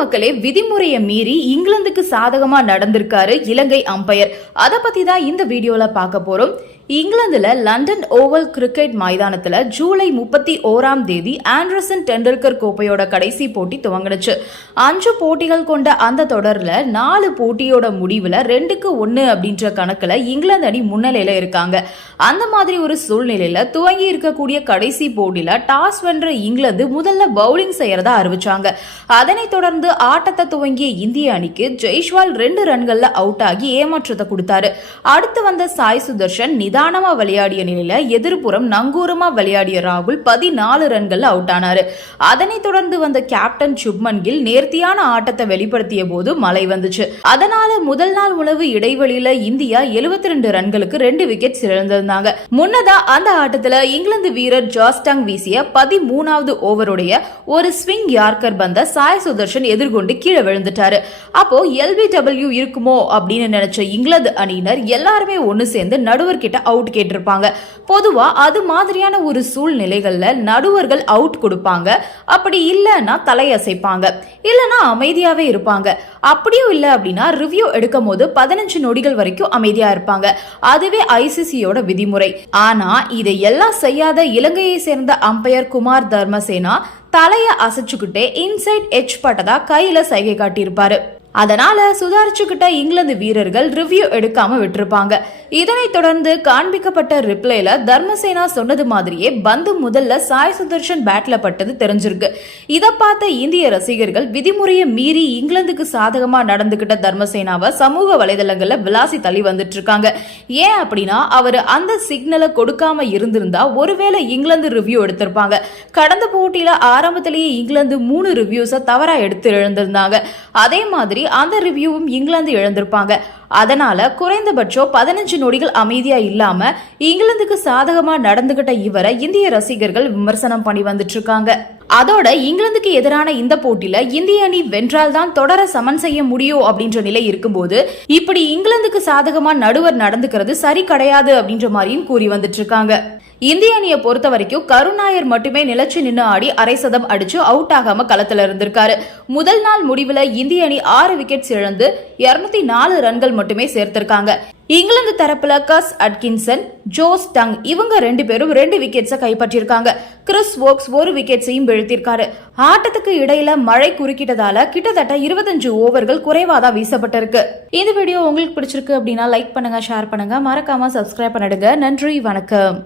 மக்களே விதிமுறையை மீறி இங்கிலாந்துக்கு சாதகமா நடந்திருக்காரு இலங்கை அம்பையர். அதை பத்தி தான் இந்த வீடியோல பார்க்க போறோம். இங்கிலாந்துல லண்டன் ஓவல் கிரிக்கெட் மைதானத்துல ஜூலை முப்பத்தி ஓராம் தேதி ஆண்ட்ரசன் டெண்டுல்கர் கோப்பையோட கடைசி போட்டி துவங்கிடுச்சு. அஞ்சு போட்டிகள் கொண்ட அந்த தொடர்ல நாலு போட்டியோட முடிவுல ரெண்டுக்கு ஒன்னு அப்படின்ற கணக்குல இங்கிலாந்து அணி முன்னிலையில இருக்காங்க. அந்த மாதிரி ஒரு சூழ்நிலையில துவங்கி இருக்கக்கூடிய கடைசி போட்டியில டாஸ் வென்ற இங்கிலாந்து முதல்ல பவுலிங் செய்யறதா அறிவிச்சாங்க. அதனைத் தொடர்ந்து ஆட்டத்தை துவங்கிய இந்திய அணிக்கு ஜெய்ஷ்வால் ரெண்டு ரன்கள்ல அவுட் ஆகி ஏமாற்றத்தை கொடுத்தாரு. அடுத்து வந்த சாய் சுதர்ஷன் நிதானமா விளையாடிய நிலையில எதிர்ப்புறம் நங்கூரமா விளையாடிய ராகுல் பதினாலு ரன்கள் அவுட் ஆனாரு. அதனைத் தொடர்ந்து வந்த கேப்டன் சுப்மன் கில் நேர்த்தியான ஆட்டத்தை வெளிப்படுத்திய போது மழை வந்துச்சு. அதனால முதல் நாள் உணவு இடைவெளியில இந்தியா 72 ரெண்டு ரன்களுக்கு ரெண்டு விக்கெட் இழந்திருந்தாங்க. முன்னதா அந்த ஆட்டத்துல இங்கிலாந்து வீரர் ஜாஸ்டாங் வீசிய பதிமூணாவது ஓவருடைய ஒரு ஸ்விங் யார்கர் பந்த சாய் சுதர்ஷன் எதிர்கொண்டு கீழே விழுந்துட்டாரு. அப்போ எல்பி டபிள்யூ இருக்குமோ அப்படின்னு நினைச்ச இங்கிலாந்து அணியினர் எல்லாருமே ஒன்னு சேர்ந்து நடுவர் கிட்ட அவுட் கேட்டிருப்பாங்க. பொதுவாக அது மாதிரியான ஒரு சூழ்நிலைகளில் நடுவர்கள் அவுட் கொடுப்பாங்க. அப்படி இல்லைன்னா தலையசைப்பாங்க. இல்லைன்னா அமைதியாகவே இருப்பாங்க. அப்படியும் இல்லை அப்படின்னா ரிவ்யூ எடுக்கும் போது பதினஞ்சு நொடிகள் வரைக்கும் அமைதியாக இருப்பாங்க. அதுவே ஐசிசியோட விதிமுறை. ஆனால் இதை எல்லாம் செய்யாத இலங்கையை சேர்ந்த அம்பையர் குமார் தர்மசேனா தலையை அசைச்சுக்கிட்டே இன்சைட் எச் பட்டதா கையில சைகை காட்டியிருப்பாரு. அதனால சுதாரிச்சுக்கிட்ட இங்கிலாந்து வீரர்கள் ரிவ்யூ எடுக்காம விட்டிருப்பாங்க. இதனைத் தொடர்ந்து காண்பிக்கப்பட்ட ரிப்ளைல தர்மசேனா சொன்னது மாதிரியே பந்து முதல்ல சாய் சுதர்ஷன் பேட்ல பட்டது தெரிஞ்சிருக்கு. இதை பார்த்த இந்திய ரசிகர்கள் விதிமுறையை மீறி இங்கிலாந்துக்கு சாதகமா நடந்துகிட்ட தர்மசேனாவை சமூக வலைதளங்கள்ல விளாசி தள்ளி வந்துட்டு இருக்காங்க ஏன் அப்படின்னா அவர் அந்த சிக்னலை கொடுக்காம இருந்திருந்தா ஒருவேளை இங்கிலாந்து ரிவ்யூ எடுத்திருப்பாங்க. கடந்த போட்டியில ஆரம்பத்திலேயே இங்கிலாந்து மூணு ரிவ்யூஸை தவறா எடுத்து எழுந்திருந்தாங்க. அதே மாதிரி அந்த ரிவ்யூவும் இங்கிலாந்து இழந்திருப்பாங்க. அதனால குறைந்தபட்சம் பதினஞ்சு நொடிகள் அமைதியா இல்லாம இங்கிலாந்துக்கு சாதகமா நடந்துகிட்ட இவரை இந்திய ரசிகர்கள் விமர்சனம் பண்ணி வந்துட்டு இருக்காங்க. அதோட இங்கிலாந்துக்கு எதிரான இந்த போட்டியில இந்திய அணி வென்றால்தான் தொடர சமன் செய்ய முடியும் அப்படின்ற நிலை இருக்கும்போது இப்படி இங்கிலாந்துக்கு சாதகமா நடுவர் நடந்துக்கிறது சரி கிடையாது அப்படின்ற மாதிரியும் கூறி வந்துட்டு இருக்காங்க. இந்திய அணியை பொறுத்த வரைக்கும் கருணாயர் மட்டுமே நிலச்சி நின்று ஆடி அரை சதம் அடிச்சு அவுட் ஆகாம களத்துல இருந்திருக்காரு. முதல் நாள் முடிவுல இந்திய அணி ஆறு விக்கெட்ஸ் இழந்து இருநூத்தி நாலு ரன்கள் மட்டுமே சேர்த்திருக்காங்க. இங்கிலாந்து தரப்புல கஸ் அட்கின்சன் ஜோஸ் டங் இவங்க ரெண்டு பேரும் ரெண்டு விக்கெட்ஸை கைப்பற்றியிருக்காங்க. கிறிஸ் வோக்ஸ் ஒரு விக்கெட்ஸையும் வீழ்த்திருக்காரு ஆட்டத்துக்கு இடையில மழை குறுக்கிட்டதால கிட்டத்தட்ட இருபத்தஞ்சு ஓவர்கள் குறைவாதான் வீசப்பட்டிருக்கு. இந்த வீடியோ உங்களுக்கு பிடிச்சிருக்கு அப்படின்னா லைக் பண்ணுங்க ஷேர் பண்ணுங்க. மறக்காம சப்ஸ்கிரைப் பண்ணிடுங்க. நன்றி வணக்கம்.